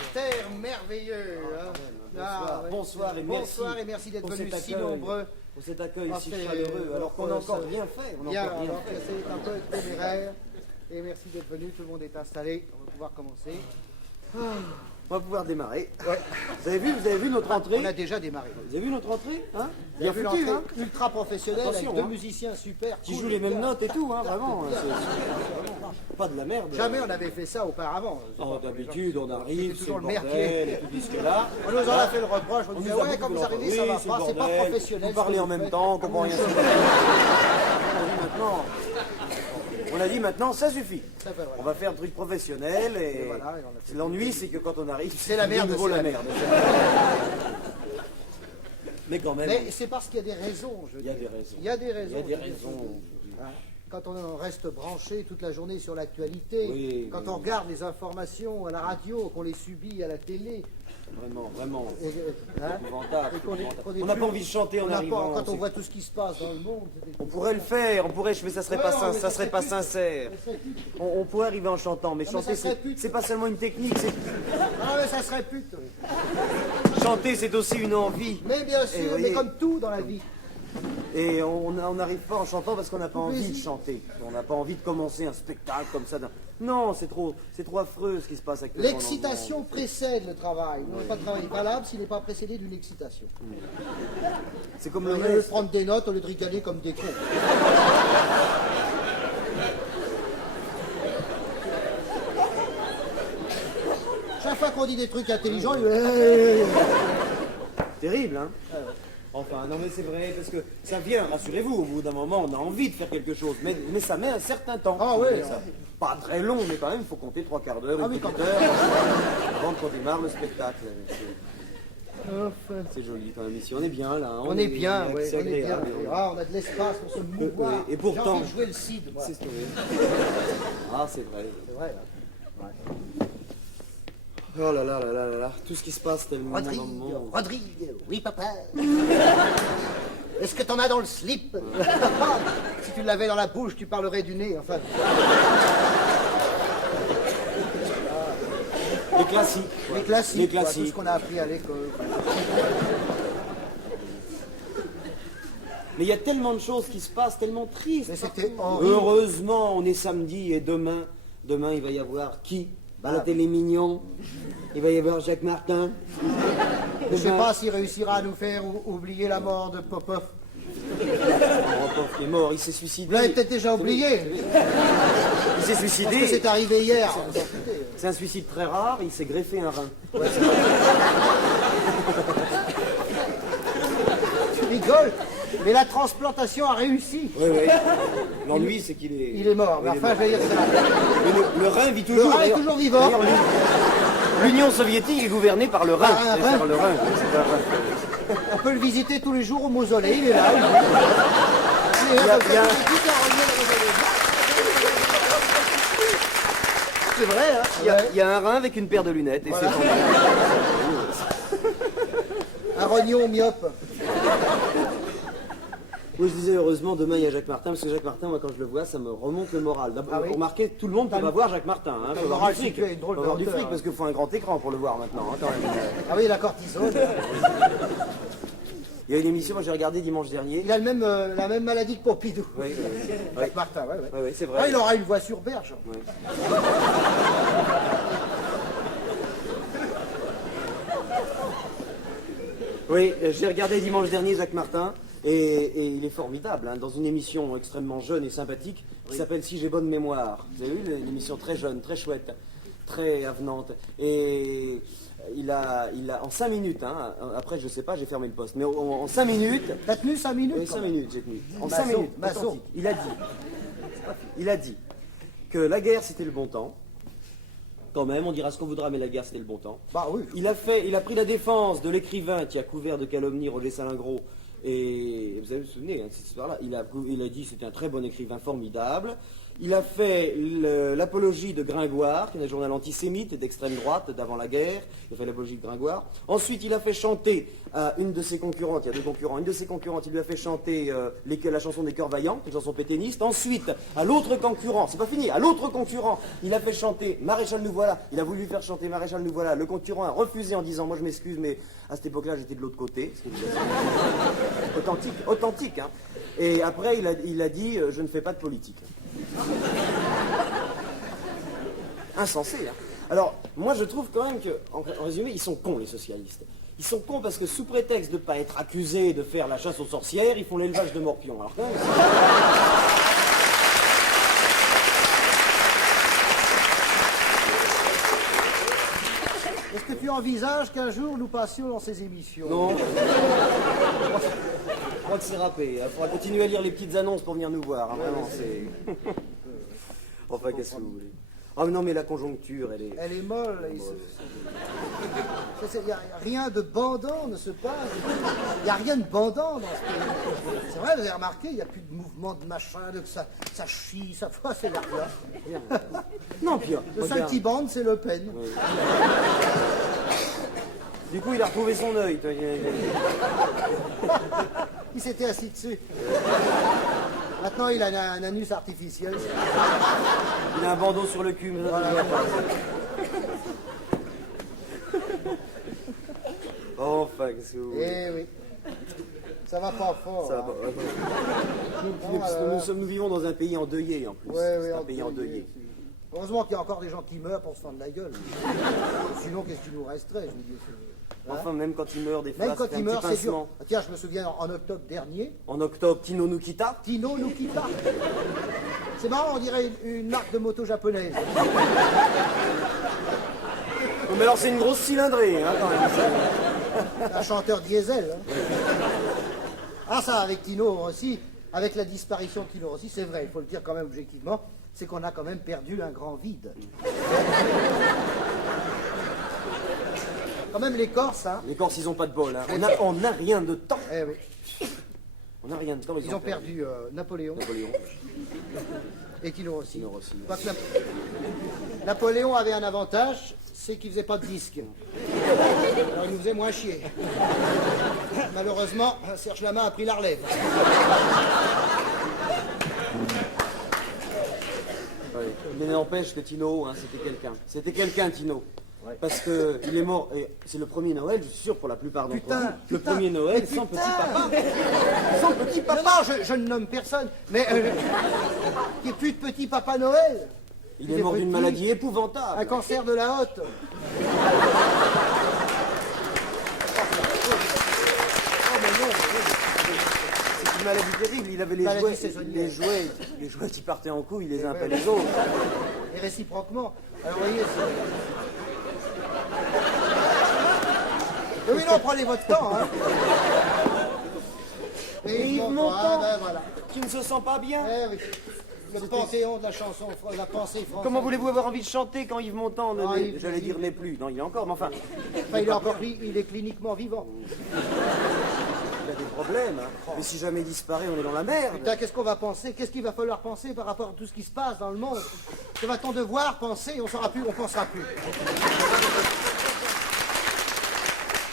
parterre merveilleux. Bonsoir et merci d'être pour venus cet si accueil. nombreux. Pour cet accueil si c'est chaleureux, alors qu'on n'a encore rien fait. C'est un peu téméraire. Et merci d'être venus, tout le monde est installé. On va pouvoir commencer. On va pouvoir démarrer. Ouais. Vous avez vu notre entrée? On a déjà démarré. Vous avez vu notre entrée, hein? Vous avez vu l'entrée ultra professionnelle, attention, avec deux musiciens super. Qui jouent les mêmes notes et tout, hein, vraiment. Pas de la merde. Jamais on n'avait fait ça auparavant. D'habitude, on arrive, c'est toujours le le bordel, merdier. et tout jusque-là. On nous en a fait le reproche, on disait, ouais, quand vous beaucoup arrivez, ça va pas, c'est pas professionnel. Vous parlez en même temps, on comprend rien. On a dit maintenant, ça suffit. On va faire un truc professionnel et l'ennui, c'est que quand on arrive, c'est la merde. C'est la merde. Mais quand même. Mais c'est parce qu'il y a des raisons, Il y a des raisons. Il y a des raisons. Il y a des raisons. Quand on reste branché toute la journée sur l'actualité, quand on regarde les informations à la radio, qu'on les subit à la télé. Vraiment. Épouvantable. On n'a pas envie de chanter en arrivant. Quand on voit tout ce qui se passe dans le monde. On pourrait le faire, mais ça serait pas sincère. On pourrait arriver en chantant, mais chanter, c'est pas seulement une technique. Ah, mais ça serait pute. Chanter, c'est aussi une envie. Mais bien sûr, mais comme tout dans la vie. Et on n'arrive pas en chantant parce qu'on n'a pas envie de chanter. On n'a pas envie de commencer un spectacle comme ça. Non, c'est trop affreux ce qui se passe actuellement. L'excitation précède le travail. On n'a pas de travail valable s'il n'est pas précédé d'une excitation. C'est comme le reste. On prendre des notes au lieu de ricaner comme des cons. Chaque fois qu'on dit des trucs intelligents, terrible, hein? Enfin, non mais c'est vrai, parce que ça vient, rassurez-vous, au bout d'un moment, on a envie de faire quelque chose, mais ça met un certain temps. Ah oui. Pas très long, mais quand même, il faut compter 3/4 d'heure, une petite heure, avant qu'on démarre le spectacle. C'est joli quand même ici, on est bien là. On est bien, oui. C'est agréable. On a de l'espace pour se mouvoir. Et pourtant... J'ai envie de jouer le cid, moi. Ah, c'est vrai. C'est vrai, là. Ouais. Oh là là, tout ce qui se passe tellement... Rodrigue, oui papa. Est-ce que t'en as dans le slip? Si tu l'avais dans la bouche, tu parlerais du nez, enfin. Les classiques. Les classiques. Tout ce qu'on a appris à l'école. Mais il y a tellement de choses qui se passent, tellement tristes. Mais c'était horrible. Heureusement, on est samedi et demain, il va y avoir qui? La télé Mignon. Il va y avoir Jacques Martin. Je ne sais pas s'il réussira à nous faire oublier la mort de Popov. Popov qui est mort, il s'est suicidé. Vous l'avez peut-être déjà oublié. Il s'est suicidé. Parce que c'est arrivé hier. C'est un suicide très rare, il s'est greffé un rein. Ouais, tu rigoles, mais la transplantation a réussi. Oui. L'ennui, c'est qu'il est... Il est mort. Mais enfin, je vais dire ça. Le rein vit toujours. Le rein est toujours vivant. L'Union soviétique est gouvernée par le rein. Par le rein. On peut le visiter tous les jours au mausolée, il est là. C'est vrai, hein? Il y a un rein avec une paire de lunettes. Et voilà. Un rognon myope. Moi je disais heureusement demain il y a Jacques Martin, parce que Jacques Martin, moi quand je le vois, ça me remonte le moral. D'abord, remarquez, tout le monde peut pas voir Jacques Martin. Hein, le moral, c'est une drôle de du fric, parce qu'il faut un grand écran pour le voir maintenant. Hein, quand même. Ah oui, la cortisone. Il y a une émission que j'ai regardée dimanche dernier. Il a la même maladie que Pompidou. Oui. Jacques Martin, oui, c'est vrai. Ah, il aura une voix sur berge. Oui. Oui, j'ai regardé dimanche dernier Jacques Martin. Et il est formidable, hein, dans une émission extrêmement jeune et sympathique qui s'appelle Si j'ai bonne mémoire. Vous avez vu, une émission très jeune, très chouette, très avenante. Et il a en 5 minutes, hein, après je sais pas, j'ai fermé le poste, mais en 5 minutes... T'as tenu 5 minutes? Oui, 5 minutes j'ai tenu. En 5 minutes, il a dit que la guerre c'était le bon temps. Quand même, on dira ce qu'on voudra, mais la guerre c'était le bon temps. Bah oui. Il a pris la défense de l'écrivain qui a couvert de calomnie Roger Salingro Et vous avez vous souvenez, hein, cette histoire-là, il a dit que c'était un très bon écrivain formidable. Il a fait l'apologie de Gringoire, qui est un journal antisémite et d'extrême droite d'avant la guerre. Il a fait l'apologie de Gringoire. Ensuite, il a fait chanter à une de ses concurrentes, il y a deux concurrents, une de ses concurrentes, il lui a fait chanter la chanson des Cœurs Vaillants, une chanson pétainiste. Ensuite, à l'autre concurrent, c'est pas fini, à l'autre concurrent, il a fait chanter Maréchal nous voilà. Il a voulu faire chanter Maréchal nous voilà. Le concurrent a refusé en disant, moi je m'excuse, mais à cette époque-là, j'étais de l'autre côté. Authentique, hein. Et après, il a dit, je ne fais pas de politique. Insensé, hein. Alors, moi je trouve quand même que, en résumé, ils sont cons les socialistes. Ils sont cons parce que sous prétexte de ne pas être accusés de faire la chasse aux sorcières, ils font l'élevage de morpions. Alors quand même, Est-ce que tu envisages qu'un jour nous passions dans ces émissions? non. Je crois que c'est râpé. Il faudra continuer à lire les petites annonces pour venir nous voir. Hein. Vraiment, c'est... Enfin, qu'est-ce que vous voulez? Oh non, mais la conjoncture, elle est... Elle est molle. Il n'y a rien de bandant ne se passe. Il n'y a rien de bandant dans ce pays. C'est vrai, vous avez remarqué, il n'y a plus de mouvement de machin, de ça chie, ça passe, c'est là. Non, pire. Le seul qui bande, c'est Le Pen. Oui. Du coup, il a retrouvé son œil. Il s'était assis dessus. Maintenant, il a un anus artificiel. Il a un bandeau sur le cul. Mais ça, voilà. Enfin, qu'est-ce que vous voulez? Eh oui. Ça va pas fort. Ça va hein. pas. Nous vivons dans un pays endeuillé en plus. Ouais, c'est un pays endeuillé. Heureusement qu'il y a encore des gens qui meurent pour se fendre la gueule. Sinon, qu'est-ce qui nous resterait, je veux dire, hein? Enfin, même quand il meurt, des fois, Même quand c'est il un meurt, petit c'est dur. pincement. Ah, tiens, je me souviens, en octobre dernier, En octobre, Tino nous quitta. Tino nous quitta. C'est marrant, on dirait une marque de moto japonaise. Oh, mais alors, c'est une grosse cylindrée, hein, quand même. Un chanteur diesel. Hein. Ah ça, avec Tino Rossi, avec la disparition de Tino Rossi, c'est vrai, il faut le dire quand même objectivement, c'est qu'on a quand même perdu un grand vide. Quand même les Corses, hein. Les Corses, ils ont pas de bol. Hein. On n'a rien de temps. Eh oui. On n'a rien de temps. Ils ont perdu Napoléon et Tino Rossi. Tino Rossi. Pas que Napoléon avait un avantage, c'est qu'il faisait pas de disques. Alors il nous faisait moins chier. Malheureusement, Serge Lama a pris la relève. Ouais. Mais n'empêche que Tino, hein, c'était quelqu'un. C'était quelqu'un, Tino. Ouais. Parce que il est mort, et c'est le premier Noël, je suis sûr, pour la plupart d'entre vous. Le premier Noël sans petit papa. Sans petit papa. Non, je ne nomme personne, mais il n'y a plus de petit papa Noël. Il est mort d'une maladie épouvantable. Un cancer de la hotte. C'est une maladie terrible. Il avait les jouets qui partaient en couilles les uns après les autres. Et réciproquement. Alors vous voyez, oui, non, prenez votre temps. Hein. Et Yves Montand, ben, voilà. qui ne se sent pas bien. Eh oui. Le panthéon de la chanson, la pensée française. Comment voulez-vous avoir envie de chanter quand Yves Montand, j'allais dire, n'est plus? Non, il est encore, mais enfin... Enfin, il est cliniquement vivant. Il a des problèmes, hein. Mais si jamais il disparaît, on est dans la merde. Putain, qu'est-ce qu'on va penser? Qu'est-ce qu'il va falloir penser par rapport à tout ce qui se passe dans le monde? Que va-t-on devoir penser? On saura plus, on pensera plus.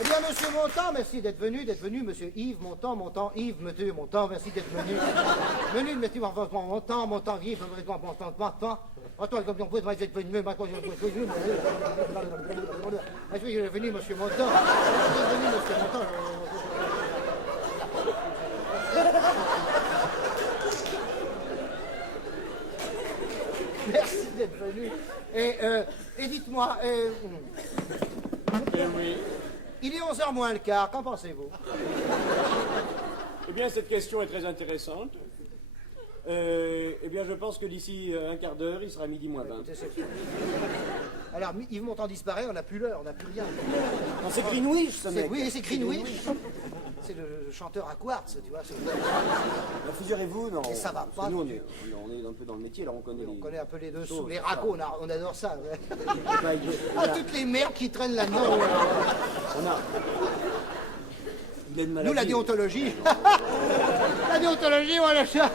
Eh bien, monsieur Montand, merci d'être venu, monsieur Yves Montand, Yves, monsieur Montand, merci d'être venu. Venu, monsieur Montand, Yves, Montand, attends, comme on peut être venu, je suis venu, monsieur Montand. Merci d'être venu. Et dites-moi, Oui. il est 11h moins le quart, qu'en pensez-vous? Eh bien, cette question est très intéressante. Eh bien, je pense que d'ici un quart d'heure, il sera midi moins 20. Alors, Yves Montand disparaît, on n'a plus l'heure, on n'a plus rien. Non, c'est Greenwich, ce mec. Oui, c'est Greenwich. C'est le chanteur à quartz, tu vois. Figurez-vous, non. Et ça va pas. Nous, on est un peu dans le métier, alors on connaît On les... connaît un peu les dessous, les ragots, on adore ça. Ouais. Bah, Ah, toutes les merdes qui traînent là-dedans. On a... Il a une Nous, maladie. la déontologie. La déontologie, voilà ça.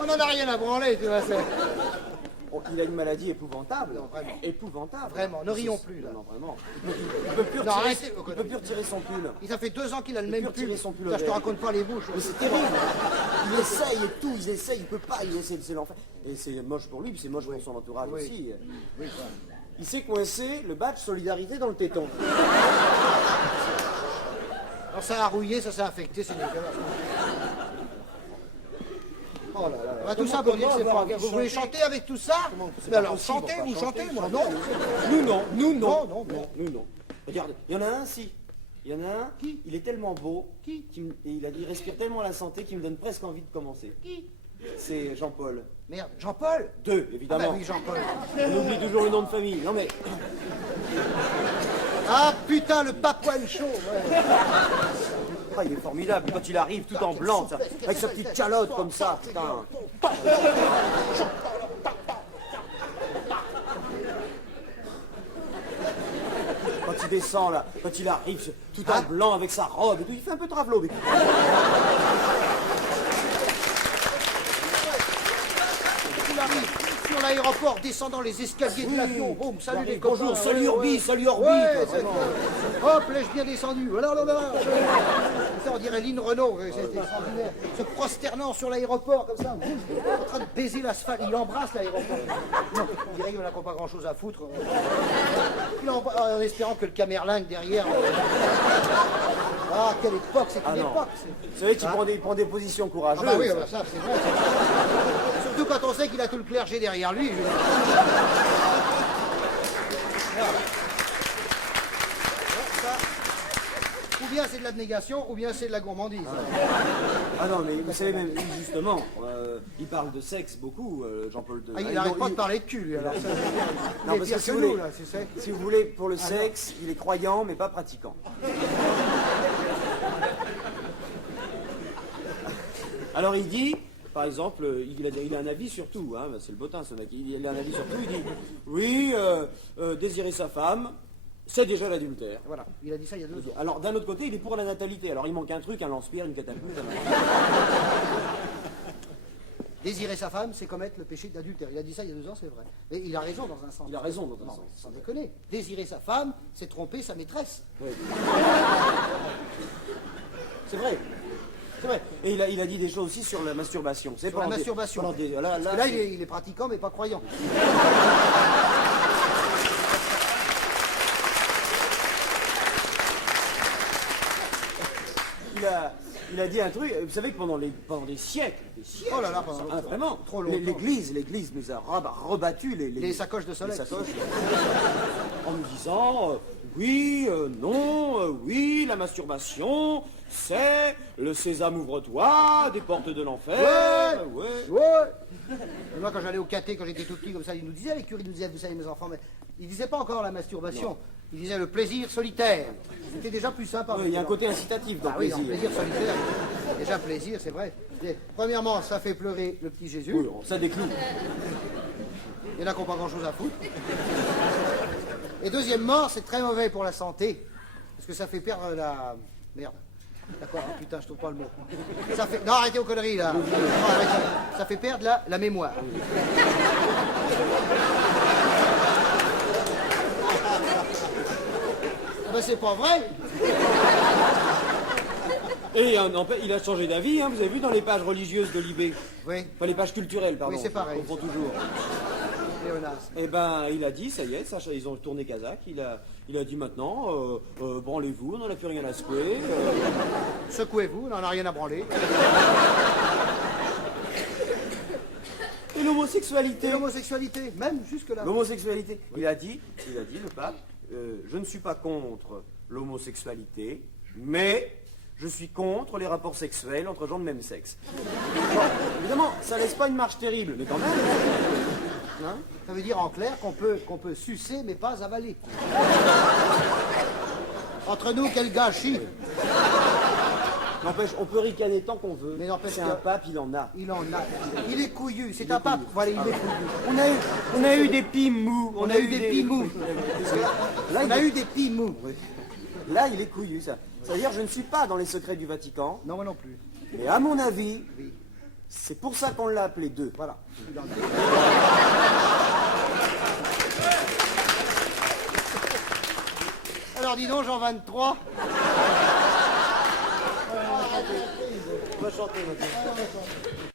On n'en a rien à branler, tu vois. Oh, il a une maladie épouvantable. Non, vraiment. Épouvantable. Vraiment, ne rions plus, là. Non, vraiment. Il peut plus Non, retirer, arrêtez, il peut plus retirer son pull. Ça fait 2 ans qu'il a le Il même peut retirer pull. son pull Là, je te au raconte pas les bouches. Mais c'est terrible. Il essaye et tout, il essaye, il peut pas, c'est l'enfer. Et c'est moche pour lui, puis c'est moche pour son entourage Oui. aussi. Oui, quoi. Il s'est coincé le badge solidarité dans le téton. Alors ça a rouillé, ça s'est infecté, c'est dégueulasse. Oh là là. Bah, tout ça pour dire que c'est pas... Vous voulez chanter avec tout ça? c'est Mais pas alors, possible, chantez, on va vous chanter, chantez, moi chanter. non. Nous non, nous non. Non, non, non. Nous non. Regarde, il y en a un, si. Il y en a un, Qui il est tellement beau, Qui et il respire tellement la santé qu'il me donne presque envie de commencer. Qui? C'est Jean-Paul. Merde, Jean-Paul? Deux, Ah évidemment. bah oui, Jean-Paul. On oublie toujours le nom de famille. Non mais, Ah putain, le papouane chaud, ouais. ah, il est formidable. Quand il arrive tout en blanc, ça, avec sa petite calotte comme ça, putain. Quand il descend là, quand il arrive tout en blanc avec sa robe et tout, il fait un peu travelot. Mais... Il arrive sur l'aéroport, descendant les escaliers de l'avion. Boum, salut les copains. Bonjour, salut Ouais, Orbi, ouais. salut Orbi. Ouais, quoi, c'est vraiment. Hop, l'ai-je bien descendu. Voilà, là, là. Ça, on dirait Lynn Renault, c'est extraordinaire. Se prosternant sur l'aéroport, comme ça, boum, en train de baiser l'asphalte. Il embrasse l'aéroport. Non, on dirait qu'il n'a pas grand-chose à foutre. En espérant que le camerlingue derrière... Ah, quelle époque, c'est Ah une non. époque. Vous savez qu'il prend des positions Ah courageuses. bah oui, bah ça, c'est vrai. Surtout quand on sait qu'il a tout le clergé derrière lui. Ou bien c'est de l'abnégation, ou bien c'est de la gourmandise. Ah non, mais vous savez même, justement, il parle de sexe beaucoup, Jean-Paul II. Ah, il n'arrête pas de parler de cul, lui, alors. Ça, il Non, est parce pire que si que vous nous, voulez- là, tu sais. Si vous voulez, pour le sexe, il est croyant, mais pas pratiquant. Alors il dit, par exemple, il a un avis sur tout, hein, c'est le bottin ce mec, il a un avis sur tout, il dit, oui, désirer sa femme, c'est déjà l'adultère. Voilà, il a dit ça il y a 2 ans. Alors d'un autre côté, il est pour la natalité, alors il manque un truc, un lance-pierre, une catapulte. Désirer sa femme, c'est commettre le péché d'adultère. Il a dit ça il y a 2 ans, c'est vrai. Mais il a raison dans un sens. Il a raison dans un Non, sens. sans déconner. Désirer sa femme, c'est tromper sa maîtresse. Oui. C'est vrai. C'est vrai. Et il a dit des choses aussi sur la masturbation. C'est Sur la pendant des- masturbation. pendant des- là, Parce que là, c'est- il est pratiquant, mais pas croyant. il a dit un truc, vous savez que pendant des siècles, Oh là là, pendant ah, vraiment, trop longtemps. l'Église nous a rebattu Les sacoches de soleil. les sacoches, en nous disant, oui, non, oui, la masturbation, c'est le sésame ouvre-toi, des portes de l'enfer, ouais. Ouais. Et moi, quand j'allais au caté, quand j'étais tout petit, comme ça, ils nous disaient, les curés nous disaient, vous savez, mes enfants, mais ils disaient pas encore la masturbation. Ils disaient le plaisir solitaire. C'était déjà plus sympa. Ouais, il y a un côté incitatif dans Ah le oui, dans plaisir. le plaisir solitaire. Déjà plaisir, c'est vrai. Premièrement, ça fait pleurer le petit Jésus. Oui, ça décloue. Il y en a qui n'ont pas grand-chose à foutre. Et deuxièmement, c'est très mauvais pour la santé. Parce que ça fait perdre la... Merde. D'accord, oh, putain, je trouve pas le mot. Ça fait... Non, arrêtez aux conneries, là. Non, arrêtez. Ça fait perdre la mémoire. Ah ben, c'est pas vrai. Et il a changé d'avis, hein, vous avez vu dans les pages religieuses de l'IB. Oui, Enfin, les pages culturelles, pardon. Oui, c'est pareil. On comprend toujours. Léonas. Eh ben, il a dit, ça y est, ils ont tourné Kazakh, il a dit maintenant, branlez-vous, on n'en a plus rien à secouer. Secouez-vous, on n'en a rien à branler. Et l'homosexualité Et l'homosexualité, même jusque-là. L'homosexualité, il a dit, le pape, je ne suis pas contre l'homosexualité, mais je suis contre les rapports sexuels entre gens de même sexe. Bon, évidemment, ça laisse pas une marche terrible, mais quand même. Hein? Ça veut dire en clair qu'on peut sucer mais pas avaler. Entre nous, quel gâchis. N'empêche, on peut ricaner tant qu'on veut. Mais n'empêche c'est que- un pape, il en a. Il en a. Il est couillu, c'est un pape. Voilà, il est couillu. On a eu des pimous. On a eu des pimous. Là, On a eu des pimous. Là, il est couillu, ça. C'est-à-dire, je ne suis pas dans les secrets du Vatican, Non, moi non plus. mais à mon avis, Oui. c'est pour ça qu'on l'a appelé 2. Voilà. Je suis dans le- Alors dis donc, Jean 23. On va chanter maintenant.